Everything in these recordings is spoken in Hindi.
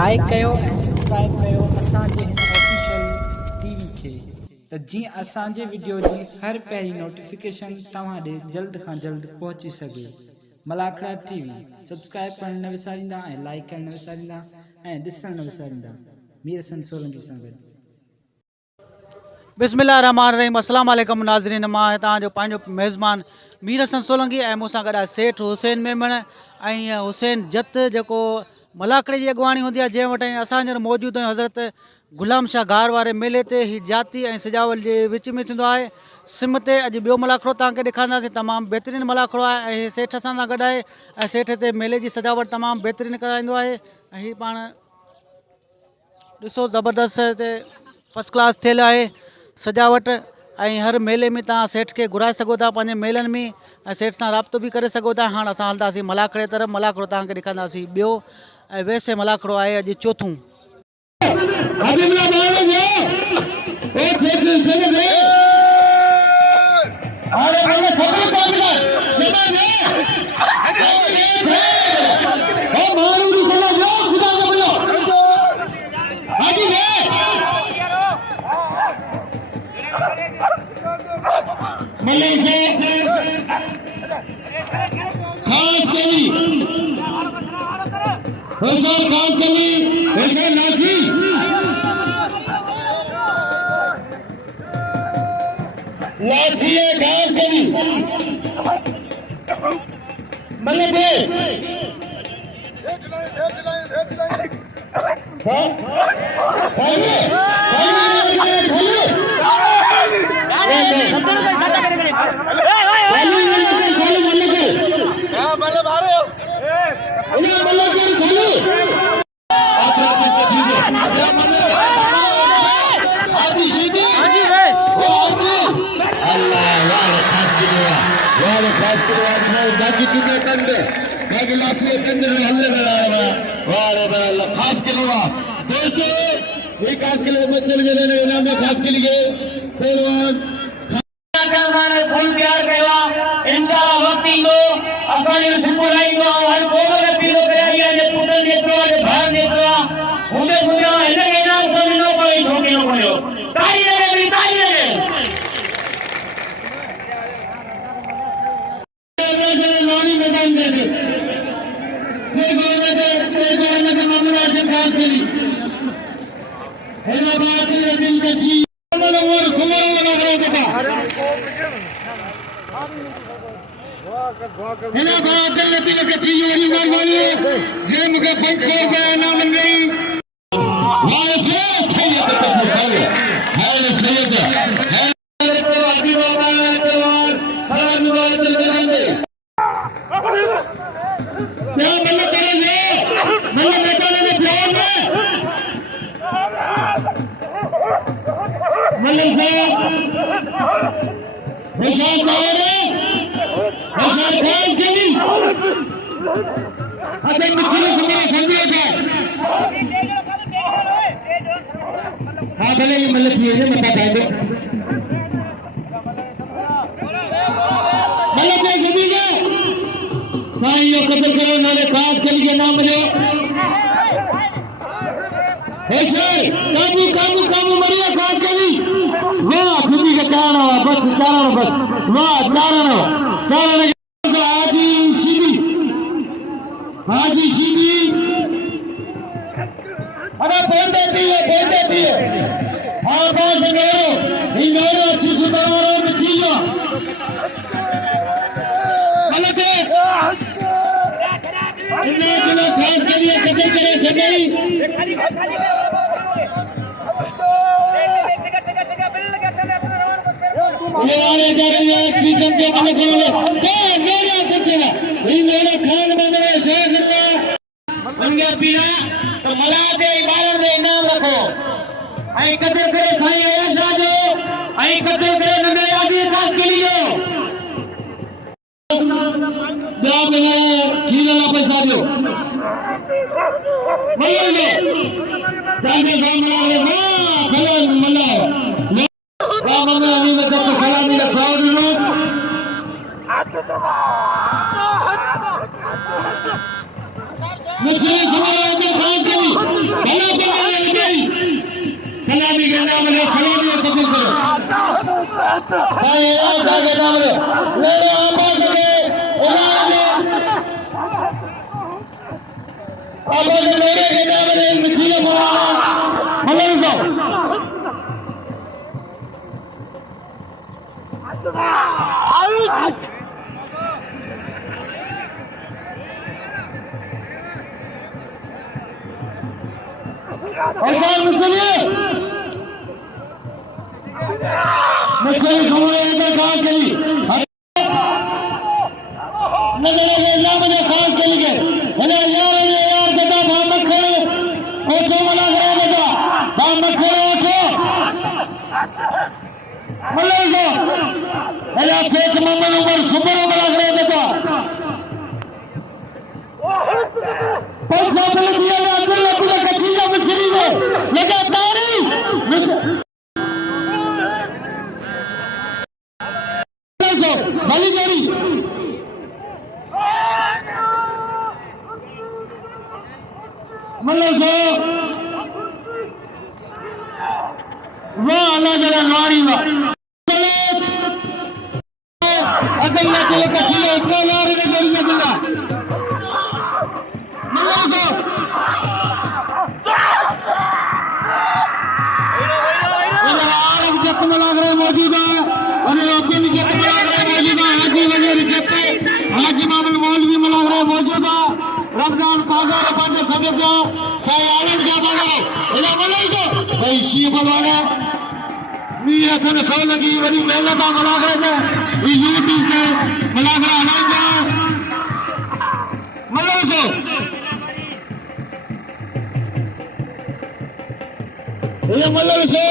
लाइक कयो ऐं सब्सक्राइब कयो असांजे हिन ऑफिशियल टीवी खे त जीअं असांजे वीडियो जी हर पहिरीं नोटिफिकेशन तव्हां ॾे जल्द खां जल्द पहुची सघे। मलाखड़ा टीवी सब्सक्राइब करण न विसारींदा ऐं लाइक करण न विसारींदा ऐं ॾिसण न विसारींदा। मीर हसन सोलंकी सां गॾु। बिस्मिल्लाहिर्रहमानिर्रहीम। अस्सलाम वालेकुम नाज़रीन, मां तव्हांजो पंहिंजो मेज़बान मीर हसन सोलंकी ऐं मूंसां गॾु आहे सेठ हुसैन मेमण ऐं हुसैन जत जेको मलाखड़े जी अॻुवाणी हूंदी आहे, जंहिं वटि असां मौजूदु आहियूं हज़रत गुलाम शाह गार वारे मेले ते। हीउ जाती ऐं सजावल जे विच में थींदो आहे। सिम ते अॼु ॿियो मलाखड़ो तव्हांखे ॾेखारींदासीं। तमामु बहितरीनु मलाखड़ो आहे ऐं सेठ असां सां गॾु आहे ऐं सेठ ते मेले जी सजावट तमामु बहितरीनु कराईंदो आहे। ऐं हीउ पाण ॾिसो ज़बरदस्त हिते फस्ट क्लास थियल आहे सजावट। ऐं हर मेले में तव्हां सेठ खे घुराए सघो था पंहिंजे मेलनि में ऐं सेठ सां राब्तो बि करे सघो था। हाणे असां हलंदासीं मलाखड़े तरफ़, मलाखड़ो तव्हांखे ॾेखारींदासीं ॿियो ऐं वैसे मलाखड़ो आहे अॼु चोथों। मुझसे सवाल खास करी के नाम में सलामी कबूल करो साईं आजा के नाम में मेरे आबा के आबा के मेरे के नाम में मिठिया मौलाना मलक साहब आसान मुसलिए मुसलिए हमारे अंदर खास करी नगर के नाम में खास करी के अरे यार बेटा भाम खड़े ओठो मना करे बेटा भाम खड़े ओठो मलक को अरे सेठ मोहम्मद उमर सुपर मना करे बेटा पैसा मिल दिया ना अब्दुल्ला को कचीला मछली है लगा तारी भली जारी मतलब जो वाह अल्लाह जरा नारी वाह अब्दुल्ला को कचीला इतना नारी ने करी अब्दुल्ला मौजूद है और हाजी वजीर जत्ते हाजी मामल मौलवी मलागरे मौजूद है रमजान पागल पंज सदस्य साईं आलम साहब आगे इला मलाइको भाई शी मलाना मीर हसन सोलंकी वरी मेहनत मलागरे में यूट्यूब पे मलागरा हलाइको मलाइको ये मल्ल से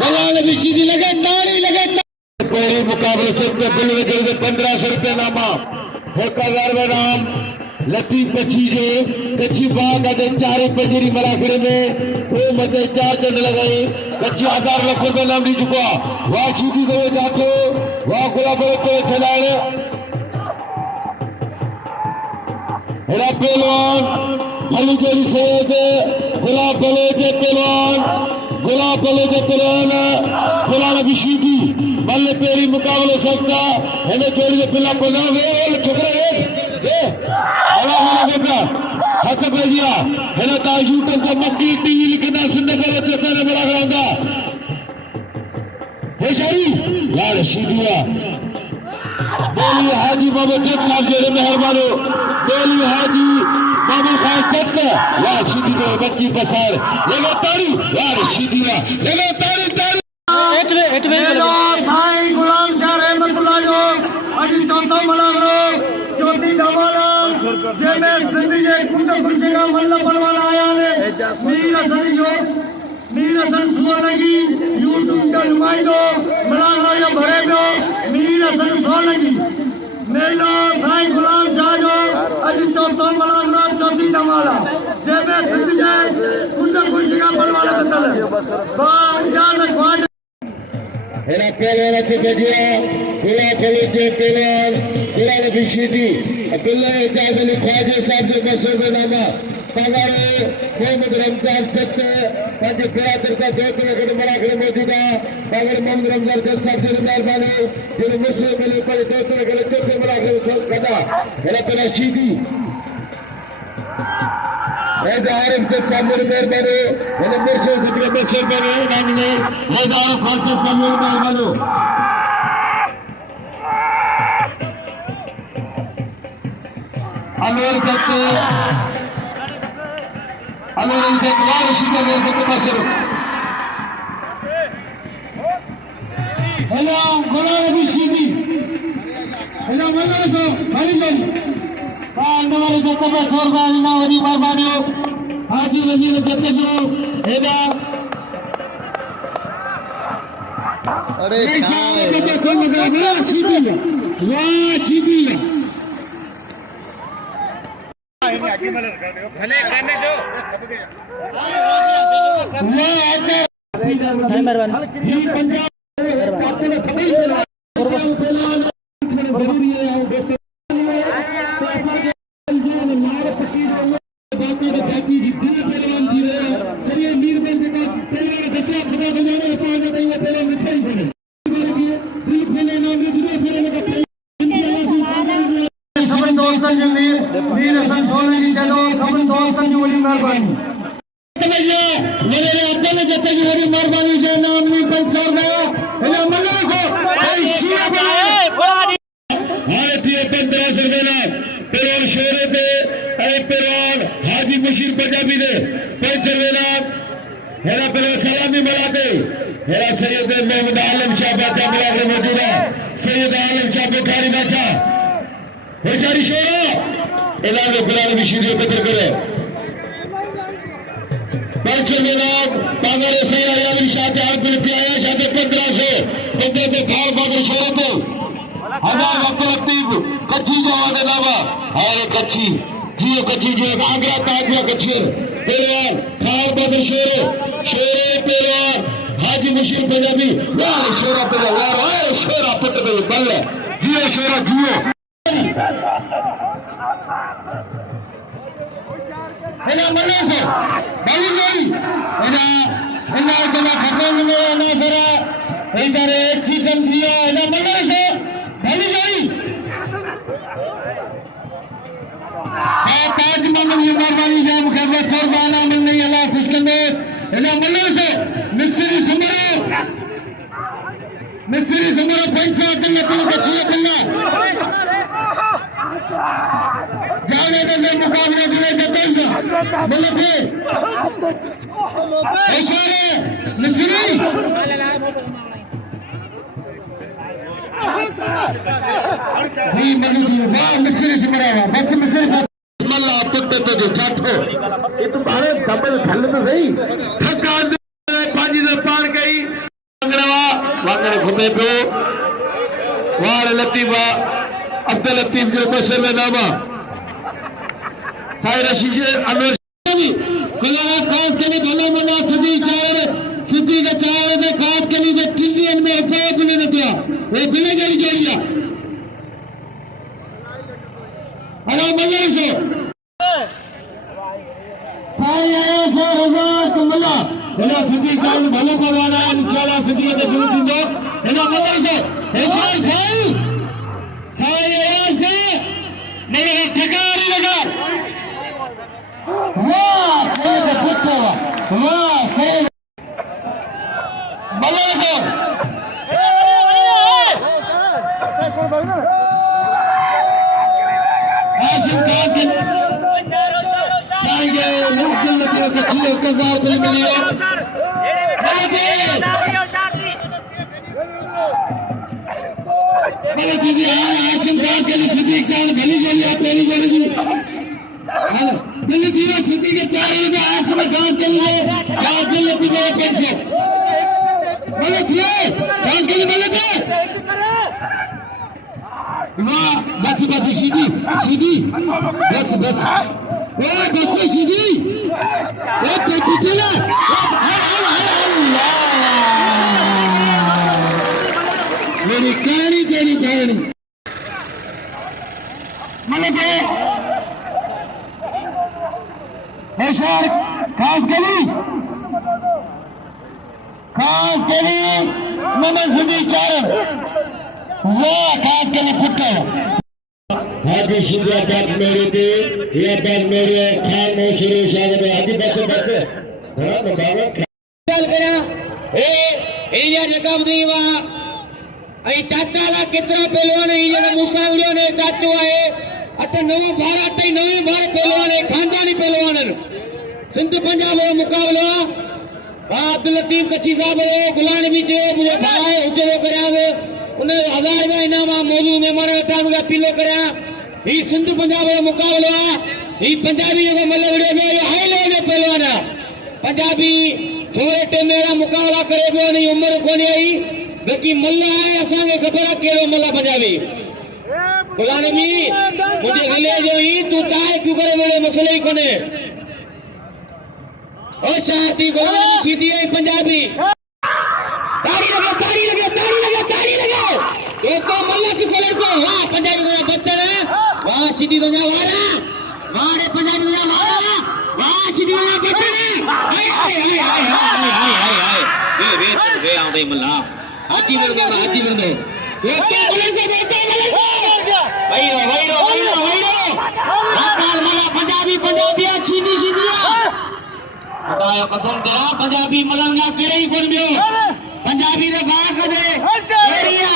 मल्ल भी सीधी लगे ताड़ी लगे पहले मुकाबले से 1500 रुपये नामा 1000 में नाम लतीफ कच्ची जो कच्ची बाग आते 4 रुपये जोड़ी मराखड़े में वो मते 4 चंद लगाई कच्ची 1000 लाख रुपये नाम नहीं चुका वाह सीधी गए जाते वाह गुलाब पे चलाने हेरा पहलवान हली जोड़ी से गुलाब बले के पहलवान गुलाब विशीदी मल्ले पेरी मुकाबले सकता है जोड़ी के पिला बना छोकरा हक भेजिया है यूट्यूब को मक्की टीवी लिखना सुनने का बड़ा कराऊंगा है शाही यार शीदिया बोली हाजी बाबा जज साहब जेरे मेहरबानो बोली हाजी बाबू खान जट यार शीदी को मक्की पसार लगा तारी यार शीदिया लगा तारी भाई गुलाम शाह रहमतुल्लाह जो अजी संतो मलागरो ज्योति दवाला जेमे जिंदगी कुंड खुशेगा वल्ला बनवाला आया ने मीर हसन सोलंकी यूट्यूब का नुमाइंदो मलागरो या भरे दो मीर हसन सोलंकी मेलो भाई गुलाम शाह जो अजी संतो मलागरो ज्योति दवाला जेमे जिंदगी कुंड खुशेगा बनवाला बतल वाह जान ख्वाजा हेरा पहलवान के भेजिया गुलाब बले के पहलवान गुलाब विशीदी अब्दुल्ला इजाज अली ख्वाजा साहब जो मशहूर में नामा पगारे मोहम्मद रमजान जत्ते पंज बिरादर का 2 किलोमीटर मराखड़े मौजूद है पगारे मोहम्मद रमजान जत्ते साहब जी मेहरबानी जो मुस्लिम मिले पर 2 किलोमीटर चौथे मराखड़े में कदा हेरा पहला शीदी आरिफ के सामने मेहरबानी मैंने मुर्शद जिक्र में शेर बने नानी आरिफ खान के सामने मेहरबानी अमीर करते वारिशीदा में देखो मशरूफ हेलो गुलाम अभी सीधी हेलो मल्ल सो भाई जानी नवारी जत्ते पे 100 रुपया ना वरी मेहरबानी हाजी वजीर जत्ते जो हेदा अरे सामने जत्ते कौन लगा वाह सीधी भले करने दो सब गया वाह अच्छा मेहरबानी ये पंजाब आपने सभी मेहरबानी से नाम नहीं पंचर गया इन्हें मल्ला को शीरा बनाए भारतीय पंद्रह सरदेना पेरोल शोरे पे पेरोल हाजी मुशीर पंजाबी ने पंचर देना हेरा पेरोल सलामी मराते हेरा सैयद मोहम्मद आलम शाह बाचा मलाक मौजूद है सैयद आलम शाह बुखारी बाचा बेचारी शोरा इन्होंने कुरान मुशीर पे करे पंचर देना पागल सैयद आलम शाह के हाथ में पियाया शाह 1500 बंदे के खाल बागर शोरे पे हजार वक्त लतीफ कच्ची जो आने नामा अरे कच्ची जियो कच्ची जो आगरा ताजवा कच्ची पेरवान खाल बदर शेरे पेरवान हाजी मुशीर पंजाबी यार शेरा पेरा यार ओए शेरा पुट पे बल्ले जियो शेरा जियो हेला मल्ले से बाली गई हेला जना खचन में ना सरा बेचारे एक चीज जम दिया हेला मल्ले से बाली गई ताज मंगल ये मेहरबानी से मुखर्रम फरमाना मन नहीं अल्लाह खुशनमे हेला मल्ले से मिस्री समरो पंचा अल्लाह तुम कच्ची अल्लाह जाने दे मुकाबले दिले जतन से बोले थे इशारे मिस्री नहीं मनु जी वाह मिस्री समरा बस मिस्री मल्ला पत्ते तो जो चाटो ये तो भारत डबल खल तो सही ठका पाजी से पार गई वांगड़ घुमे पियो वार लतीफा अब्दुल लतीफ जो बशर में नामा साहिर शीशे अनवर कला खास के लिए भला मना सदी चार सिद्धि के चार से खास के लिए टिंडियन में अफवाह बिले न दिया वो बिले जड़ी जड़िया अरे मल्ले से साया जो रजा कमला हेला सिद्धि चार भला परवाना इंशाल्लाह सिद्धि के दिल दिंदो हेला मल्ले से हेला साया से मेरे ठिकाने लगा वाह सही फुटो वाह सही मल्ले से हाशिम खान के साइगे मुद्दल लगे कच्ची हजार दिल मिली है मेरे दीदी हाशिम खान के लिए सिद्दीक साहब भली जली आप मेरी जली मेरे दीदी सिद्दीक के चार लगे हाशिम खान के लिए आप दिल लगी गए पैसे मेरे दीदी खान के लिए मिले थे वाह बस सीधी बस ओ बस सीधी ओ पिटला मेरी कहानी तेरी कहानी मतलब शहर खास गली मैंने सिद्दीक चार वाह खास गली फुटो हाजी शुक्रिया बात मेरे पे ये बात मेरे खान में शुरू शायद हाजी बस बड़ा बाबा चल करा ए इंडिया जकब दीवा आई चाचा ला कितना पहलवान है ये मुकाबले ने चाचो है अत नव भारत तई नवे भारत पहलवान है खानदानी पहलवान सिंध पंजाब वो मुकाबला अब्दुल लतीफ कच्ची साहब गुलाम भी जो मुझे भाई उजो करया उन्हें 1000 में इनाम मौजूद मेहमान टाइम का पीलो करया ही सिंध पंजाब वो मुकाबला ही पंजाबी जो मल्ले वीडियो में हाई लेवल पहलवान पंजाबी थोड़े टे मेरा मुकाबला करे वो नहीं उम्र कोनी आई बाकी मल्ला है असा के खबर केड़ो मल्ला पंजाबी गुलाम भी मुझे गले जो ही तू तार क्यों करे मेरे मसले ही कोने ओ शांति गुलाम सीधी है पंजाबी ताली लगे एक तो मल्ला की कलर को वाह पंजाबी का बच्चन है वाह सीधी दुनिया वाला वाह रे पंजाबी दुनिया वाला वाह सीधी दुनिया बच्चन है हाय वे आंदे मल्ला हाथी मिल दो एक तो कलर से वही रो अकाल मल्ला पंजाबी सीधी खुदाया कसम तेरा पंजाबी मलंगा करे ही कोन बियो पंजाबी ने वाह कदे एरिया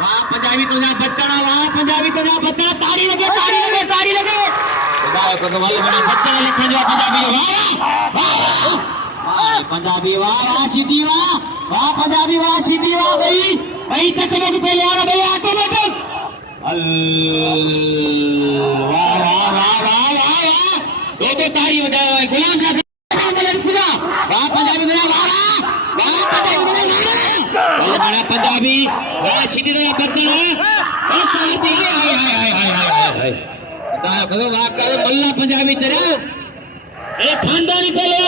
वाह पंजाबी तो ना बच्चा वाह पंजाबी तो ना बच्चा ताड़ी लगे खुदाया कसम वाले बड़ा बच्चा लिखे जो पंजाबी वाह वाह पंजाबी वाह सीधी वाह पंजाबी वाह सीधी वाह भाई तक में पहले वाला भाई ऑटोमेटिक वाह वाह वाह वाह वाह दो ताड़ी बजाओ गुलाम साहब वाह पंजाबी बड़ा पंजाबी वाह सीधी वाह मल्ला पंजाबी तेरा ए खानदानी पहले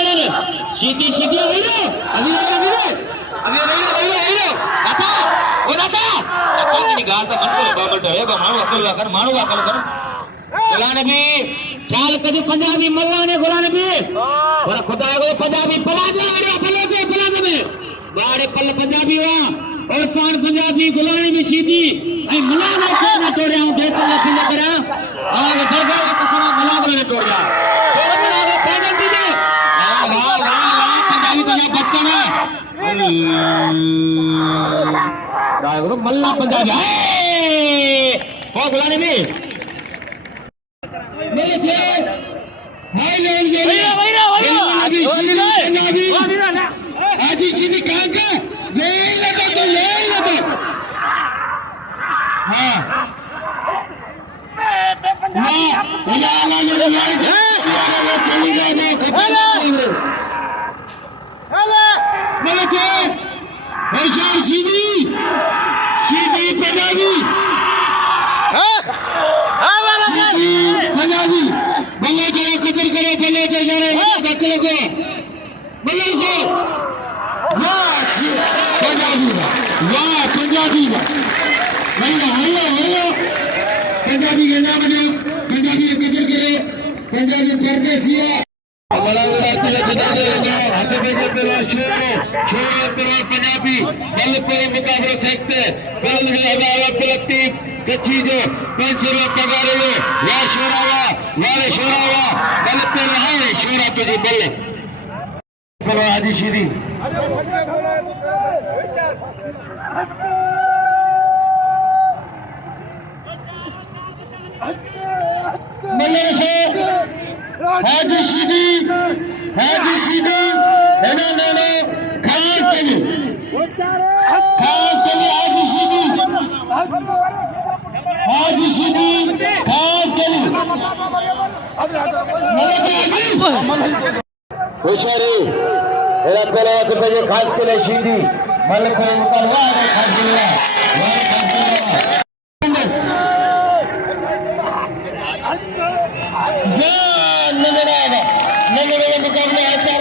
सीधी अभी गाल तो मन को बाबल डरे मानो अकल कर गुलाम नबी ख्याल कदे पंजाबी मल्ला ने गुलाम नबी और खुदा को पंजाबी पलाजा मेरा पलाजा में बाड़े पल पंजाबी वाह और शान पंजाबी गुलाम नबी सीधी ए मल्ला ने को ना तोड़े हूं दे पल फिल करा और दरगा को सना मल्ला ने तोड़ जा और मल्ला को फाइनल दी दे वाह पंजाबी तो ना बच्चा ना दागरो मल्ला पंजाबी ओ गुलाम नबी मेरे थे हाय लोग ये अभी पंजाबी आज सीधी कहां का ले लगा हां ला चली गई मेरे थे होशियार सीधी पंजाबी पंजाबी बल्ले जरा कदर करे बल्ले जरा बकले को बल्ले को वाह पंजाबी हेलो पंजाबी के नाम ने पंजाबी कदर करे पंजाबी परदेसी है मलंगा के जुदा दे हाथ में पे छोड़ो पंजाबी बल पे मुकाबले फेंकते बल लगावा पलटी कच्ची जो 500 रुपए पगार लो या शोरावा बल पे रहा शोरा तुझे बल करो आदि सीधी मल्ले से हाजी सीधी ना खास करी हाजी सीधी खास करी होशियारी एरा पहला तो पहले खास करे सीधी मल को करवा खास दिला